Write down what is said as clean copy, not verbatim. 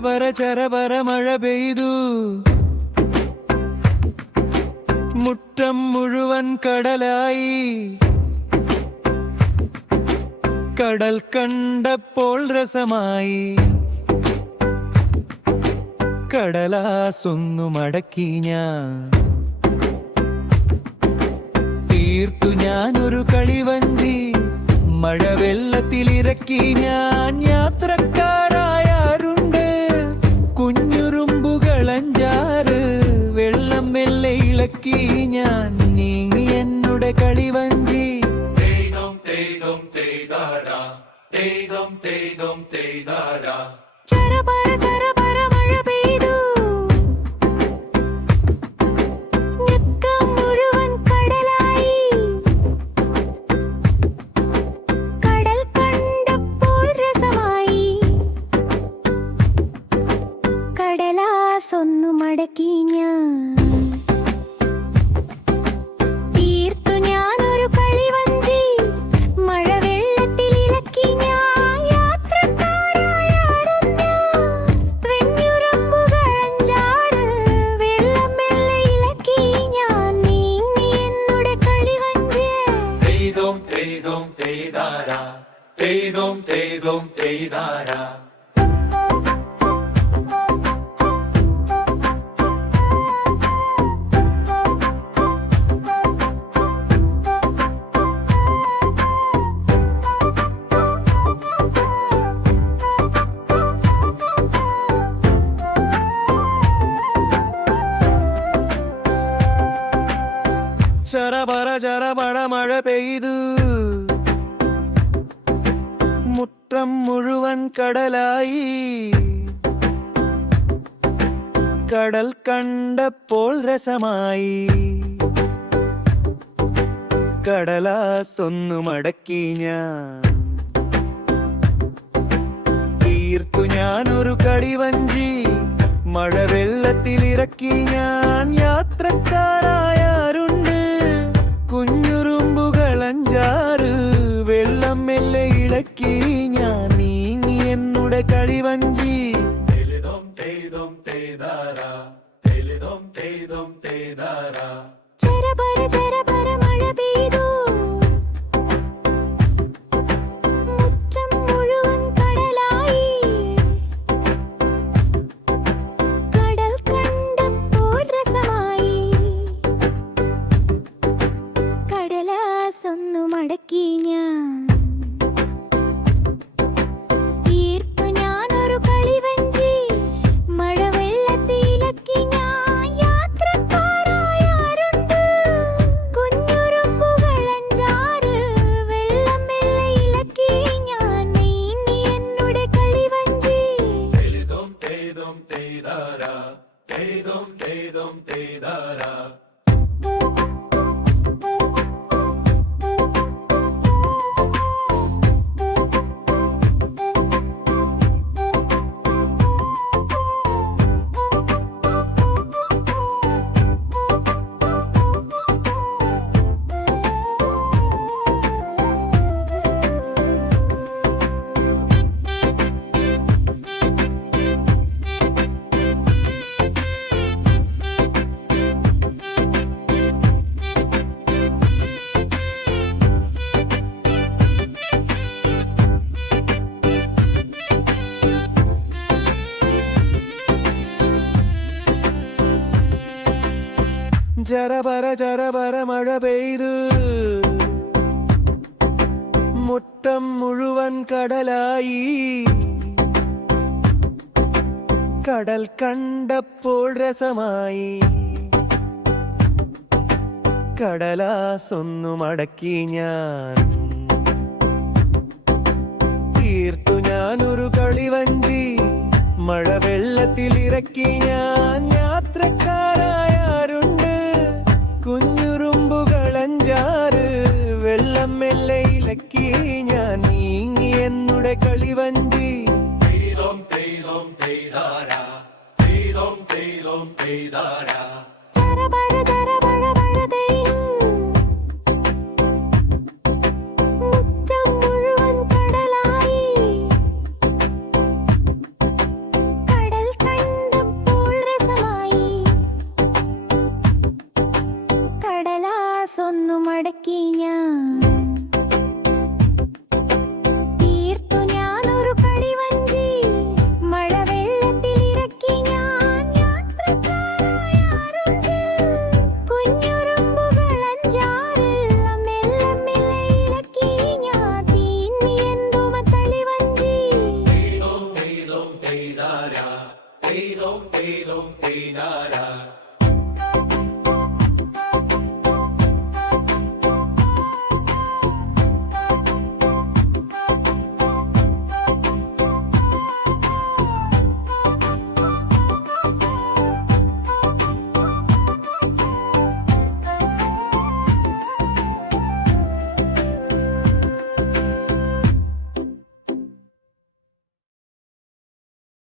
ചരപര മഴ പെയ്തു മുറ്റം മുഴുവൻ കടലായി കടൽ കണ്ടപ്പോൾ രസമായി കടലാസൊന്നു മടക്കി ഞാൻ തീർത്തു ഞാനൊരു കളിവഞ്ചി മഴവെള്ളത്തിലിറക്കി ഞാൻ യാത്രക്കാരായാരുണ്ട് കുഞ്ഞുറുമ്പുകളഞ്ചാറ് വെള്ളം മെല്ലെ ഇളക്കി ഞാൻ നീങ്ങി എന്നുടെ കളിവഞ്ചി ചരപര മഴ പെയ്തു മുറ്റം മുഴുവൻ കടലായി കടൽ കണ്ടപ്പോൾ രസമായി കടലാസൊന്നു മടക്കി ഞാൻ തീർത്തു ഞാനൊരു കളിവഞ്ചി മഴവെള്ളത്തിലിളക്കി ഞാൻ യാത്രക്കാരായാടുന്നു വെഞ്ഞുറുമ്പുകളഞ്ചാട് വെള്ളം മെല്ലെ ഇളക്കി ഞാൻ നീങ്ങി എന്നുടെ കളിവഞ്ചി ചരപര മഴ പെയ്തു മുറ്റം മുഴുവൻ കടലായി കടൽ കണ്ടപ്പോൾ രസമായി കടലാസൊന്നു മടക്കി ഞാൻ തീർത്തു ഞാനൊരു കളിവഞ്ചി മഴവെള്ളത്തിലിറക്കി ഞാൻ യാത്രക്കാരായാരുണ്ട് കുഞ്ഞുറുമ്പുകളഞ്ചാറ് വെള്ളം മെല്ലെ ഇളക്കി ഞാൻ നീങ്ങി എന്നുടെ കളിവഞ്ചി ചരപര മഴ പെയ്തു മുറ്റം മുഴുവൻ കടലായി കടൽ കണ്ടപ്പോൾ രസമായി കടലാസൊന്നു മടക്കി ഞാൻ തീർത്തു ഞാനൊരു കളിവഞ്ചി മഴവെള്ളത്തിലക്കി ഞാൻ യാത്രക്കാരായാരുണ്ട് കുഞ്ഞുറുമ്പുകളഞ്ചാറ് വെള്ളം മെല്ലെ ഇളക്കി ഞാൻ നീങ്ങി എന്നുടെ കളിവഞ്ചി ചരപര മഴ പെയ്തു മുറ്റം മുഴുവൻ കടലായി കടൽ കണ്ടപ്പോൾ രസമായി കടലാസൊന്നു മടക്കി ഞാൻ തീർത്തു ഞാനൊരു കളിവഞ്ചി മഴവെള്ളത്തിലിറക്കി ഞാൻ യാത്രക്കാരായാരുണ്ട് കുഞ്ഞുറുമ്പുകളഞ്ചാറ് വെള്ളം മെല്ലെ ഇളക്കി ഞാൻ നീങ്ങി എന്നുടെ കളിവഞ്ചി ചരപര